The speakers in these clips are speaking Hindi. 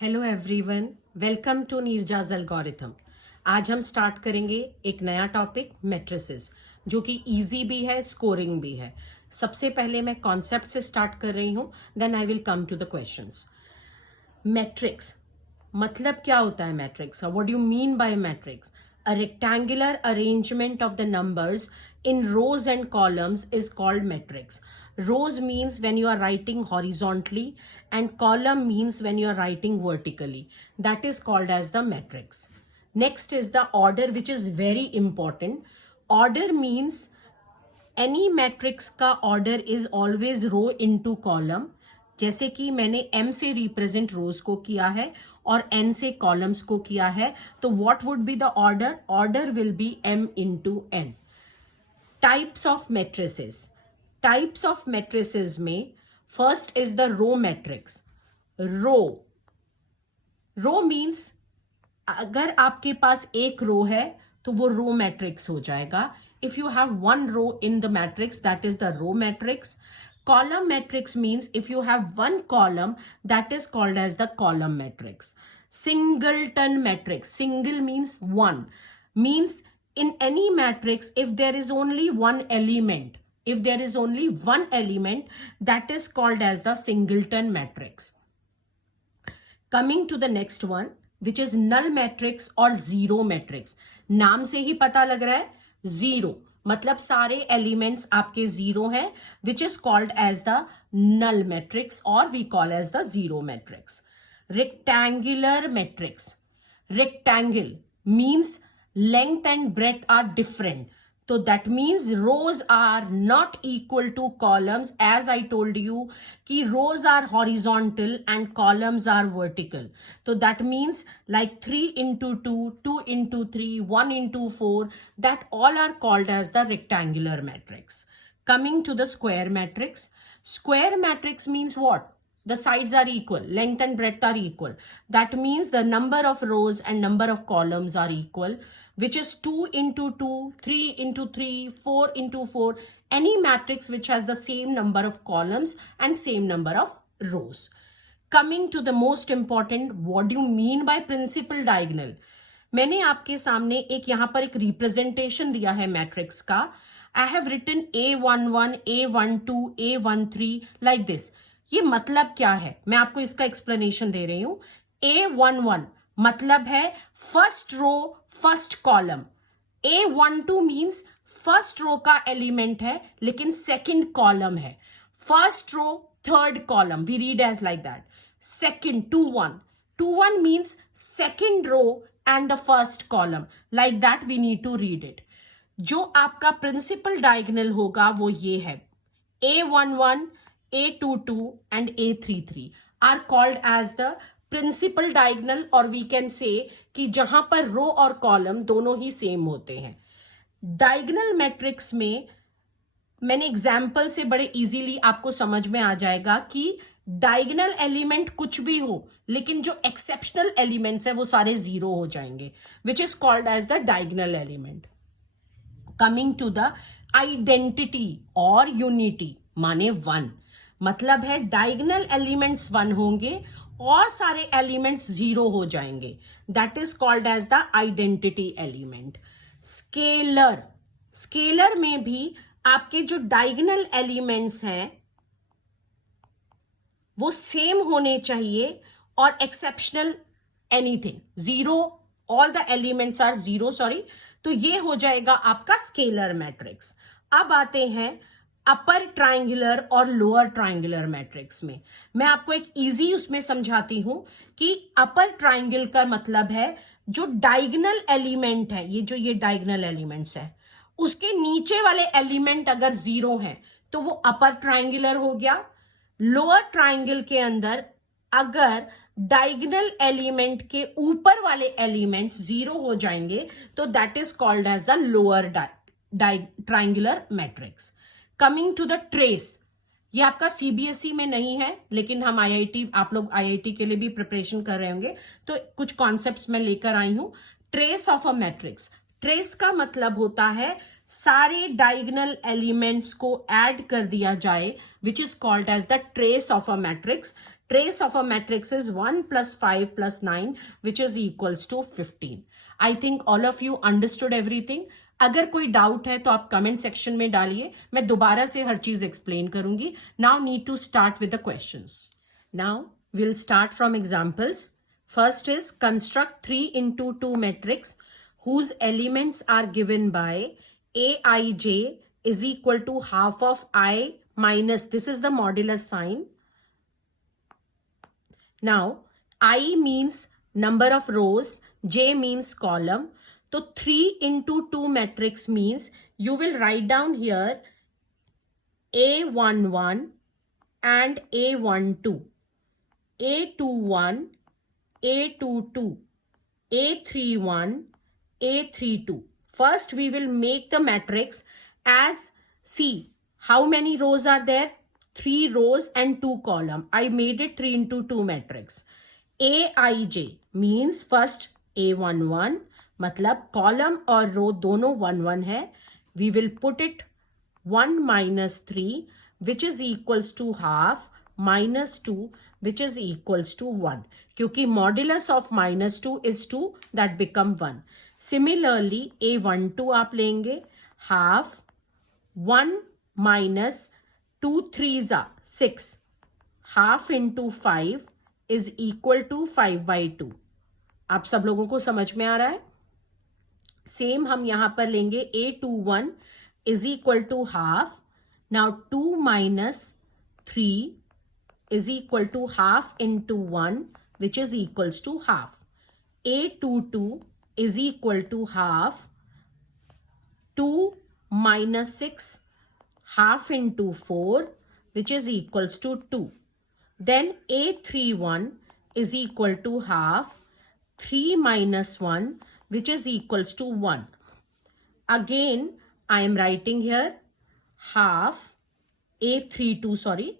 Hello everyone, welcome to Neeraj's algorithm. आज हम स्टार्ट करेंगे एक नया टॉपिक मैट्रिसेस, जो कि इजी भी है, स्कोरिंग भी है। सबसे पहले मैं कॉन्सेप्ट से स्टार्ट कर रही हूं, then I will come to the questions. Matrix मतलब क्या होता है? Matrix what do you mean by matrix? A rectangular arrangement of the numbers in rows and columns is called matrix. Rows means when you are writing horizontally and column means when you are writing vertically. That is called as the matrix. Next is the order, which is very important. Order means any matrix का order is always row into column. जैसे कि मैंने m से रिप्रेजेंट रोज को किया है और n से कॉलम्स को किया है, तो what would be the order? Order will be m into n. Types of matrices, types of matrices में first is the row matrix. Row means अगर आपके पास एक रो है तो वो रो मैट्रिक्स हो जाएगा. If you have one row in the matrix, that is the row matrix. Column matrix means if you have one column, that is called as the column matrix. Singleton matrix, single means one, means in any matrix if there is only one element, that is called as the singleton matrix. Coming to the next one, which is null matrix or zero matrix. नाम से ही पता लग रहा है जीरो, मतलब सारे एलिमेंट्स आपके जीरो हैं, which is called as the null matrix और we call as the zero matrix. Rectangular matrix, rectangle means length and breadth are different, तो that means rows are not equal to columns. As I told you कि rows are horizontal and columns are vertical, तो that means like 3 into 2, 2 into 3, 1 into 4, that all are called as the rectangular matrix. Coming to the square matrix. Square matrix means what? The sides are equal, length and breadth are equal. That means the number of rows and number of columns are equal, which is 2 into 2, 3 into 3, 4 into 4. Any matrix which has the same number of columns and same number of rows. Coming to the most important, what do you mean by principal diagonal? मैंने आपके सामने एक यहाँ पर एक रिप्रेजेंटेशन दिया है मैट्रिक्स का. I have written A11, A12, A13 like this. ये मतलब क्या है? मैं आपको इसका एक्सप्लेनेशन दे रही हूं. A11 मतलब है first row first column. A12 means first row का एलिमेंट है लेकिन सेकंड कॉलम है. First row third column, we read as like that. Second 21 means second row and the first column, like that we need to read it. जो आपका प्रिंसिपल डायगोनल होगा वो ये है. A11, A22 and A33 are called as the principal diagonal, और we can say कि जहां पर रो और कॉलम दोनों ही सेम होते हैं. डायगोनल मैट्रिक्स में मैंने एग्जाम्पल से बड़े इजीली आपको समझ में आ जाएगा कि डायगोनल एलिमेंट कुछ भी हो लेकिन जो एक्सेप्शनल एलिमेंट्स है वो सारे जीरो हो जाएंगे, which is called as the diagonal element. Coming to the identity और यूनिटी माने वन, मतलब है डायगोनल एलिमेंट्स वन होंगे और सारे एलिमेंट्स जीरो हो जाएंगे. That is called as the identity element. Scalar, scalar में भी आपके जो डायगोनल एलिमेंट्स हैं वो सेम होने चाहिए और exceptional anything zero, all the elements are zero, sorry, तो ये हो जाएगा आपका स्केलर मैट्रिक्स. अब आते हैं अपर ट्रायंगुलर और लोअर ट्रायंगुलर मैट्रिक्स में. मैं आपको एक इजी उसमें समझाती हूं कि अपर ट्रायंगल का मतलब है जो डायगोनल एलिमेंट है, ये डायगोनल एलिमेंट्स है, उसके नीचे वाले एलिमेंट अगर जीरो हैं तो वो अपर ट्रायंगुलर हो गया. लोअर ट्रायंगल के अंदर अगर डायगोनल एलिमेंट के ऊपर वाले एलिमेंट्स जीरो हो जाएंगे तो that is called as the lower triangular matrix. Coming to the trace, ये आपका सीबीएसई में नहीं है लेकिन हम आईआईटी, आप लोग आईआईटी के लिए भी प्रिपरेशन कर रहे होंगे तो कुछ कॉन्सेप्ट्स मैं लेकर आई हूं. Trace of a matrix, trace का मतलब होता है सारे डायगोनल एलिमेंट्स को ऐड कर दिया जाए, which is called as the trace of a matrix. Trace of a matrix is 1 plus 5 plus 9 which is equals to 15. I think all of you understood everything. अगर कोई डाउट है तो आप कमेंट सेक्शन में डालिए, मैं दोबारा से हर चीज एक्सप्लेन करूंगी. Now need to start with the questions. Now we'll start from examples. First is construct 3 into 2 matrix whose elements are given by aij is equal to half of I minus, this is the modulus sign. Now I means number of rows, j means column. So 3 into 2 matrix means you will write down here A11 and A12. A21, A22, A31, A32. First we will make the matrix as, see how many rows are there? 3 rows and 2 column. I made it 3 into 2 matrix. Aij means first A11, मतलब column और row दोनों 1 1 है. We will put it 1 minus 3 which is equals to half minus 2 which is equals to 1. क्योंकि modulus of minus 2 is 2, that become 1. Similarly A12 आप लेंगे half 1 minus 2 3s are 6. Half into 5 is equal to 5 by 2. आप सब लोगों को समझ में आ रहा है? सेम हम यहां पर लेंगे A21 is equal to half. Now 2 minus 3 is equal to half into 1 which is equals to half. A22 is equal to half 2 minus 6 half into 4 which is equals to 2. Then A31 is equal to half 3 minus 1 which is equals to 1. Again I am writing here half A32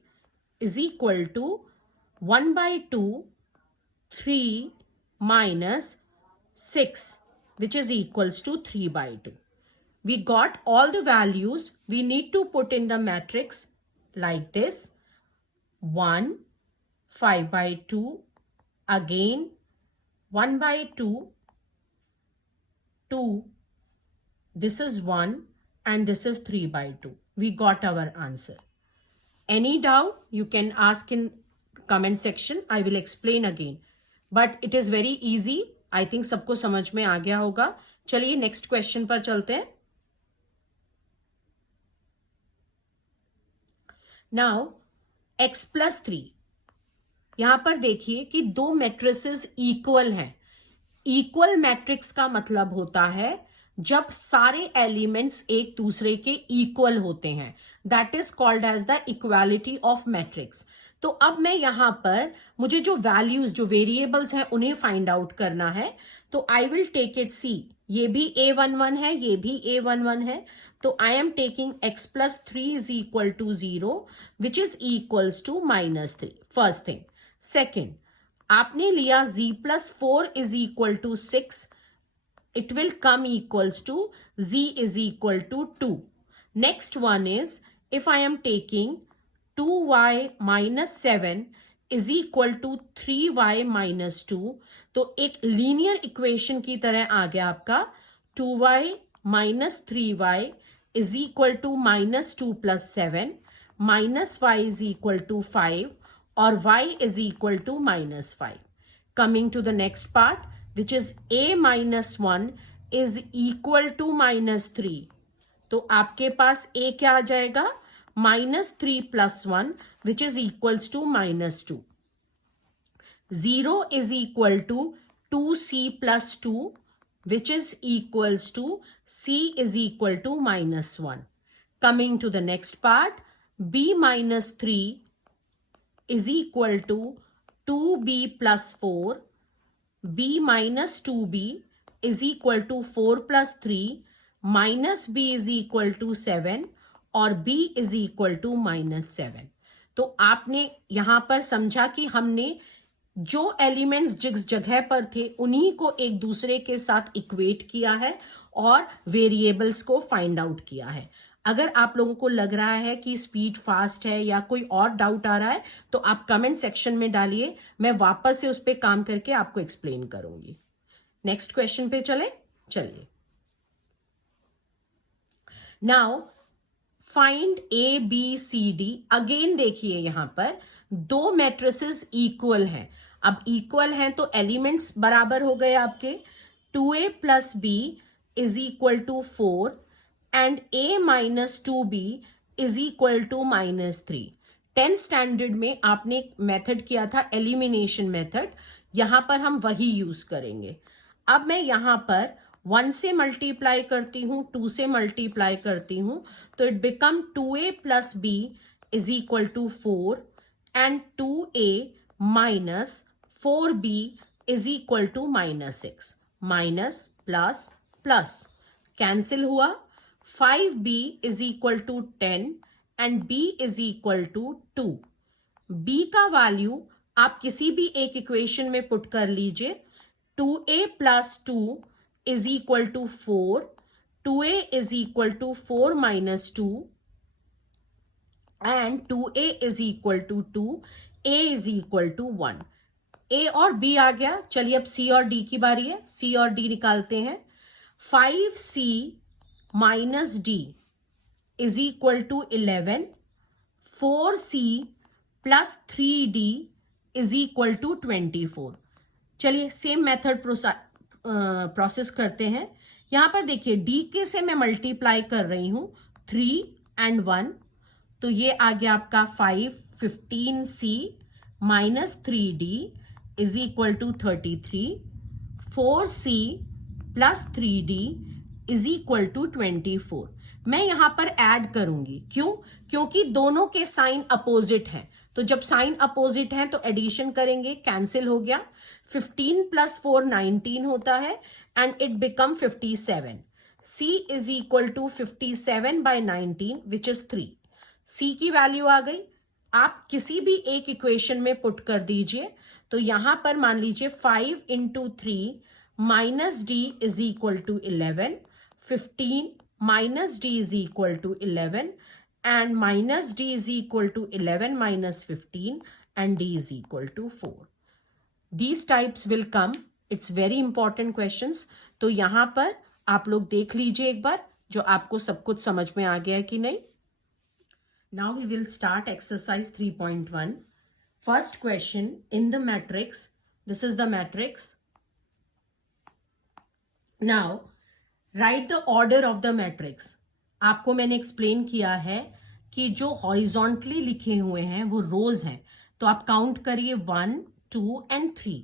is equal to 1 by 2 3 minus 6 which is equals to 3 by 2. We got all the values. We need to put in the matrix like this. 1 5 by 2, again 1 by 2 2, this is 1 and this is 3 by 2. We got our answer. Any doubt you can ask in comment section. I will explain again, but it is very easy. I think सबको समझ में आ गया होगा. चलिए नेक्स्ट क्वेश्चन पर चलते हैं. Now x plus 3. यहां पर देखिए कि दो मैट्रिसेस इक्वल हैं. इक्वल मैट्रिक्स का मतलब होता है जब सारे एलिमेंट्स एक दूसरे के इक्वल होते हैं. That is called as the equality of matrix. तो अब मैं यहां पर मुझे जो वैल्यूज जो वेरिएबल्स हैं उन्हें फाइंड आउट करना है. तो आई विल टेक इट, सी ये भी A11 है, ये भी A11 है. तो I am taking x plus 3 is equal to 0 which is equals to minus 3. First thing. Second, आपने लिया z plus 4 is equal to 6. It will come equals to z is equal to 2. Next one is, if I am taking 2y minus 7 is equal to 3y minus 2, तो एक लीनियर इक्वेशन की तरह आ गया आपका. 2y minus 3y is equal to minus 2 plus 7 minus y is equal to 5 और y is equal to minus 5. Coming to the next part, which is a minus 1 is equal to minus 3. तो आपके पास a क्या आ जाएगा? minus 3 plus 1 which is equals to minus 2. 0 is equal to 2c plus 2 which is equals to c is equal to minus 1. Coming to the next part, b minus 3 is equal to 2b plus 4. b minus 2b is equal to 4 plus 3 minus b is equal to 7 और b is equal to minus 7. तो आपने यहां पर समझा कि हमने जो एलिमेंट्स जिस जगह पर थे उन्हीं को एक दूसरे के साथ इक्वेट किया है और वेरिएबल्स को फाइंड आउट किया है. अगर आप लोगों को लग रहा है कि स्पीड फास्ट है या कोई और डाउट आ रहा है तो आप कमेंट सेक्शन में डालिए, मैं वापस से उस पर काम करके आपको एक्सप्लेन करूंगी। नेक्स्ट क्वेश्चन पे चलिए। Now find A B C D. Again देखिए यहां पर दो मैट्रिसेस इक्वल हैं। अब इक्वल हैं तो एलिमेंट्स बराबर हो गए आपके। 2a plus B is equal to 4 and a minus 2b is equal to -3। 10th standard में आपने मेथड किया था एलिमिनेशन मेथड, यहां पर हम वही यूज करेंगे। अब मैं यहां पर 1 से मल्टीप्लाई करती हूं, 2 से मल्टीप्लाई करती हूं, तो it become 2a plus B is equal to 4 and 2a minus 4b is equal to -6। Minus plus plus cancel हुआ। 5b is equal to 10 and b is equal to 2। b का वैल्यू आप किसी भी एक इक्वेशन में पुट कर लीजिए। 2a plus 2 is equal to 4, 2a is equal to 4 minus 2 and 2a is equal to 2, a is equal to 1। a और b आ गया। चलिए अब c और d की बारी है, c और d निकालते हैं। 5c minus d is equal to 11, 4c plus 3d is equal to 24। चलिए सेम मेथड प्रोसेस करते हैं। यहां पर देखिए डी के से मैं मल्टीप्लाई कर रही हूं 3 एंड 1, तो ये आ गया आपका 5, 15c minus 3d is equal to 33, 4c plus 3d is equal to 24। मैं यहां पर ऐड करूंगी, क्यों? क्योंकि दोनों के साइन अपोजिट हैं, तो जब साइन अपोजिट है तो एडिशन करेंगे, कैंसिल हो गया। 15 प्लस 4 19 होता है and it become 57। c is equal to 57 by 19 which is 3। c की वैल्यू आ गई। आप किसी भी एक इक्वेशन में पुट कर दीजिए, तो यहां पर मान लीजिए 5 into 3 minus D is equal to 11, 15 minus D is equal to 11 and minus d is equal to 11 minus 15 and d is equal to 4. These types will come. It's very important questions. तो यहां पर आप लोग देख लीजिए एक बार, जो आपको सब कुछ समझ में आ गया है कि नहीं। Now we will start exercise 3.1. First question in the matrix. This is the matrix. Now write the order of the matrix. आपको मैंने एक्सप्लेन किया है कि जो हॉरिजॉन्टली लिखे हुए हैं वो रोज हैं, तो आप काउंट करिए 1, 2 एंड 3।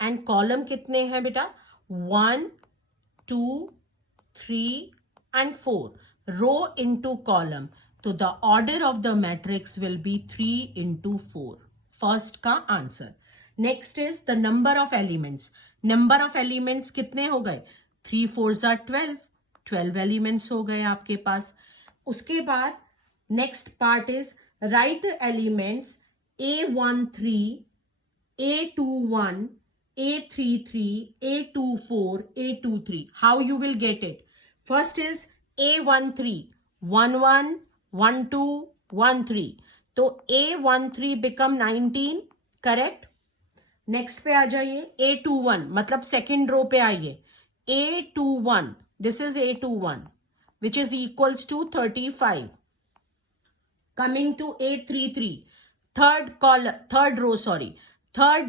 एंड कॉलम कितने हैं बेटा? 1, 2, 3 एंड 4 रो इनटू कॉलम। तो the order of the matrix will be 3 into 4। First का answer. Next is the number of elements. Number of elements कितने हो गए? 3 4s are 12 एलिमेंट्स हो गए आपके पास। उसके बाद next part is right the elements A13, A21, A33, A24, A23। How you will get it? First is A13 11, 12, 13, तो A13 बिकम 19, करेक्ट। नेक्स्ट पे आ जाइए A21, मतलब सेकेंड रो पे आइए। A21, this is A21 which is equals to 35. Coming to A33, third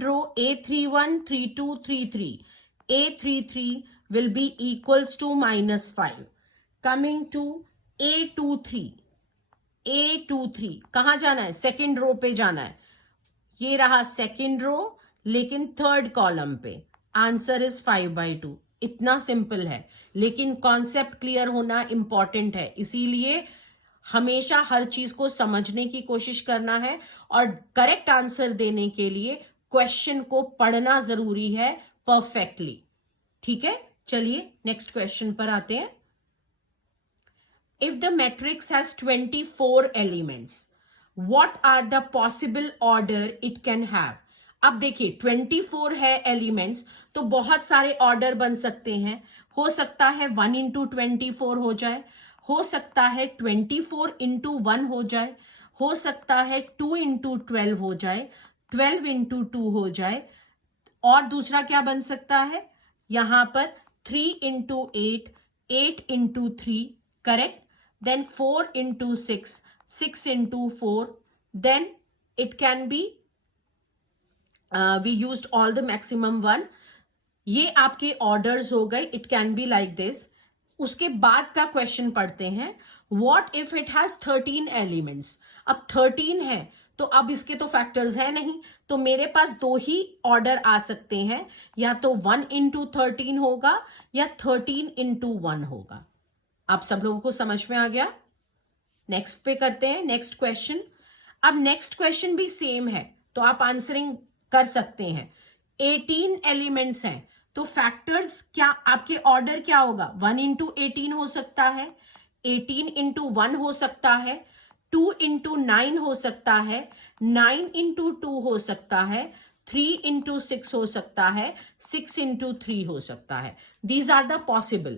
row A31, 32, 33, A33 will be equals to -5. Coming to A23 कहां जाना है? सेकेंड रो पे जाना है। ये रहा सेकेंड रो लेकिन थर्ड कॉलम पे। Answer is 5/2। इतना सिंपल है, लेकिन कॉन्सेप्ट क्लियर होना इंपॉर्टेंट है, इसीलिए हमेशा हर चीज को समझने की कोशिश करना है और करेक्ट आंसर देने के लिए क्वेश्चन को पढ़ना जरूरी है परफेक्टली। ठीक है, चलिए नेक्स्ट क्वेश्चन पर आते हैं। If the matrix has 24 elements, what are the possible order it can have? अब देखिए 24 है एलिमेंट्स, तो बहुत सारे ऑर्डर बन सकते हैं। हो सकता है 1 into 24 हो जाए, हो सकता है 24 इंटू 1 हो जाए, हो सकता है 2 इंटू 12 हो जाए, 12 इंटू 2 हो जाए, और दूसरा क्या बन सकता है यहां पर 3 into 8, 8 into 3, correct, then 4 into 6, 6 into 4, then it can be we used all the maximum 1. ये आपके ऑर्डर्स हो गए. It can be like this. उसके बाद का क्वेश्चन पढ़ते हैं. What if it has 13 elements. अब 13 है तो अब इसके तो फैक्टर्स है नहीं, तो मेरे पास दो ही ऑर्डर आ सकते हैं, या तो 1 इंटू 13 होगा या 13 इंटू 1 होगा. आप सब लोगों को समझ में आ गया. नेक्स्ट पे करते हैं नेक्स्ट क्वेश्चन. अब नेक्स्ट क्वेश्चन भी सेम है तो आप आंसरिंग कर सकते हैं. 18 एलिमेंट्स हैं तो फैक्टर्स क्या आपके ऑर्डर क्या होगा. 1 इंटू 18 हो सकता है, 18 इंटू 1 हो सकता है, 2 इंटू 9 हो सकता है, 9 इंटू 2 हो सकता है, 3 इंटू 6 हो सकता है, 6 इंटू 3 हो सकता है. These are the possible.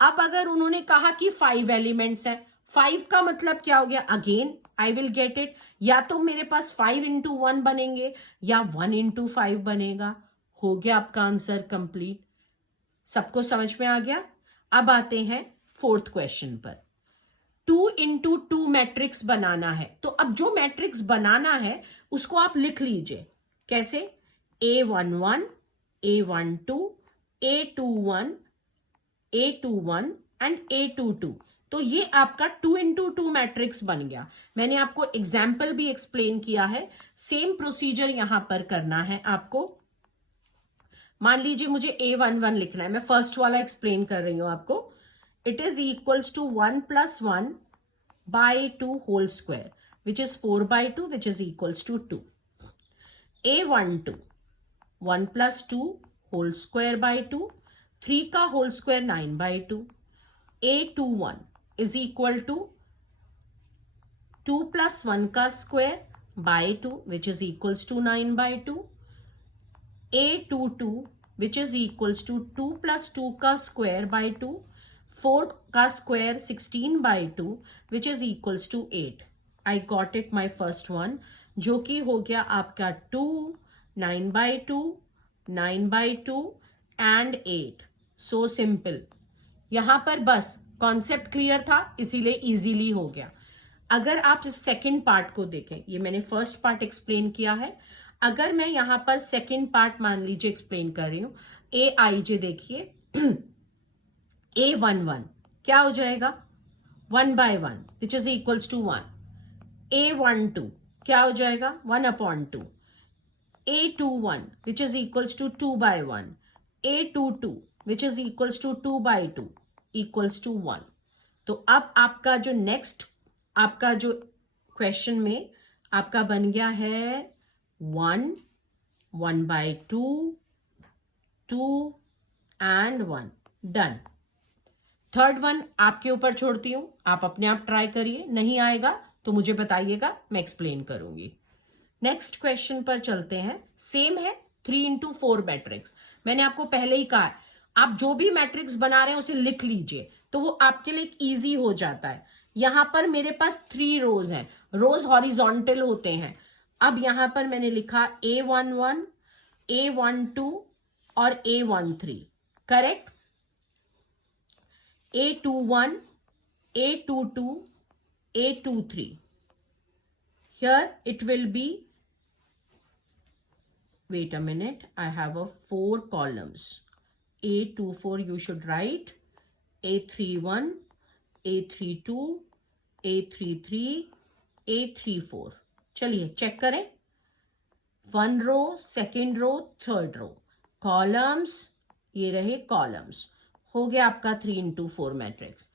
अब अगर उन्होंने कहा कि 5 एलिमेंट्स है, 5 का मतलब क्या हो गया. Again I will get it. या तो मेरे पास 5 इंटू 1 बनेंगे या 1 इंटू 5 बनेगा. हो गया आपका आंसर कंप्लीट. सबको समझ में आ गया. अब आते हैं फोर्थ क्वेश्चन पर. 2 इंटू 2 मैट्रिक्स बनाना है. तो अब जो मैट्रिक्स बनाना है उसको आप लिख लीजिए. कैसे. A11, A12, A21, A21 and A22. तो ये आपका 2 इंटू 2 मैट्रिक्स बन गया. मैंने आपको एग्जाम्पल भी एक्सप्लेन किया है. सेम प्रोसीजर यहां पर करना है आपको. मान लीजिए मुझे A11 लिखना है. मैं फर्स्ट वाला एक्सप्लेन कर रही हूं आपको. It is equals to 1 plus 1 by 2 whole square, which is 4 by 2, which is equals to 2. A12, 1 plus 2 whole square by 2, 3 का whole square 9 by 2. A21 is equal to 2 plus 1 का square by 2, which is equals to 9 by 2. A22 which is equals to 2 plus 2 का square by 2, 4 का square 16 by 2, which is equals to 8. I got it my first one, जो कि हो गया आपका 2, 9 by 2, 9 by 2 and 8. So simple. यहां पर बस कॉन्सेप्ट क्लियर था इसीलिए इजीली हो गया. अगर आप इस सेकेंड पार्ट को देखें, ये मैंने फर्स्ट पार्ट एक्सप्लेन किया है. अगर मैं यहां पर सेकेंड पार्ट मान लीजिए एक्सप्लेन कर रही हूं. A देखिए A11 क्या हो जाएगा 1 by 1 which is equals to 1. A12 क्या हो जाएगा 1 upon 2. A21 which is equals to 2 by 1. A22 which is equals to 2 by 2 equals to 1. तो अब आपका जो नेक्स्ट आपका जो क्वेश्चन में आपका बन गया है 1, 1 by 2, 2 and 1. Done. Third one आपके ऊपर छोड़ती हूं, आप अपने आप ट्राई करिए. नहीं आएगा तो मुझे बताइएगा, मैं एक्सप्लेन करूंगी. नेक्स्ट क्वेश्चन पर चलते हैं. सेम है 3 इंटू 4 मैट्रिक्स. मैंने आपको पहले ही कहा आप जो भी मैट्रिक्स बना रहे हैं उसे लिख लीजिए तो वो आपके लिए इजी हो जाता है. यहां पर मेरे पास 3 रोज हैं. रोज हॉरिजॉन्टल होते हैं. अब यहां पर मैंने लिखा A11, A12 और A13. Correct. A21, A22, A23. Here it will be, wait a minute, I have a 4 columns. A24 you should write, A31, A32, A33, A34. चलिए चेक करें. 1 row, second row, third row. Columns ये रहे कॉलम्स. हो गया आपका 3 इंटू 4 मैट्रिक्स.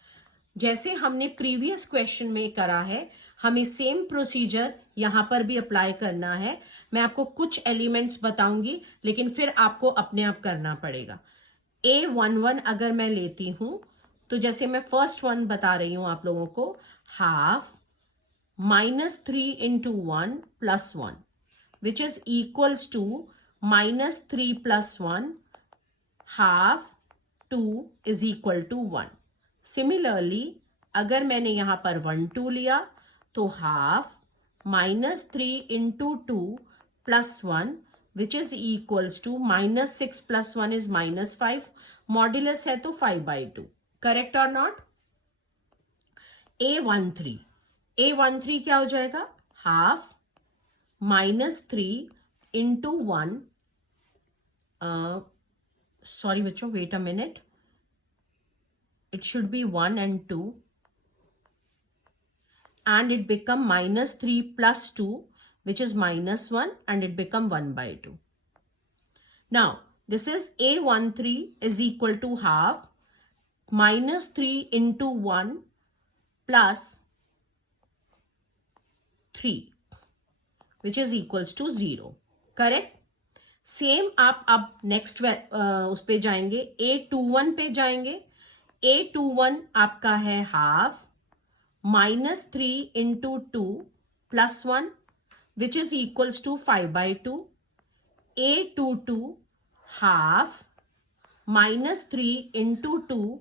जैसे हमने प्रीवियस क्वेश्चन में करा है हमें सेम प्रोसीजर यहां पर भी अप्लाई करना है. मैं आपको कुछ एलिमेंट्स बताऊंगी लेकिन फिर आपको अपने आप करना पड़ेगा. A11 अगर मैं लेती हूं तो जैसे मैं फर्स्ट वन बता रही हूं आप लोगों को, half -3 into 1 plus 1 which is equals to -3 plus 1 half 2 is equal to 1. Similarly, अगर मैंने यहां पर 1 2 लिया तो half -3 into 2 plus 1 which is equals to -6 plus 1 is -5, modulus है तो 5/2, करेक्ट और नॉट? A13 क्या हो जाएगा? हाफ -3 इंटू 1, sorry बच्चों, wait a minute, it should be 1 and 2 and it become -3 plus 2 which is -1 and it become 1/2. Now this is A13 is equal to half -3 into 1 plus 3 which is equals to 0, correct? Same आप अब नेक्स्ट उस पे जाएंगे, A21 पे जाएंगे. A21 आपका है half -3 into 2 plus 1 which is equals to 5/2. A22 half -3 into 2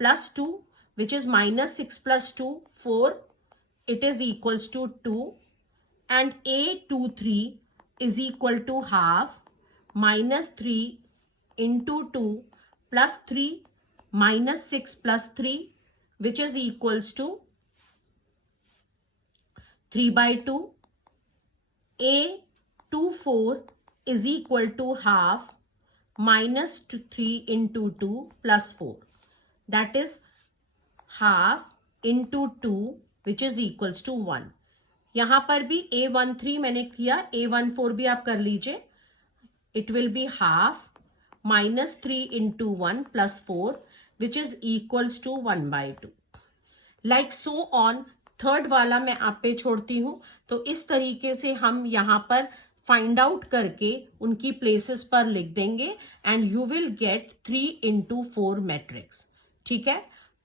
plus 2 which is -6 plus 2 4, it is equals to 2. And A23 is equal to half -3 into 2 plus 3 -6 plus 3 which is equals to 3/2. A24 is equal to half -3 into 2 plus 4, that is half into 2 which is equals to 1. यहां पर भी A13 मैंने किया, A14 भी आप कर लीजिए. It will be half -3 into 1 plus 4 which is equals to 1/2. Like so on. Third वाला मैं आप पे छोड़ती हूं. तो इस तरीके से हम यहां पर फाइंड आउट करके उनकी प्लेसेस पर लिख देंगे and you will get 3 into 4 matrix. ठीक है?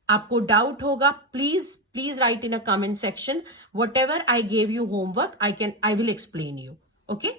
आपको डाउट होगा, please right in a comment section. What ever I gave you homework, I will explain you. Okay.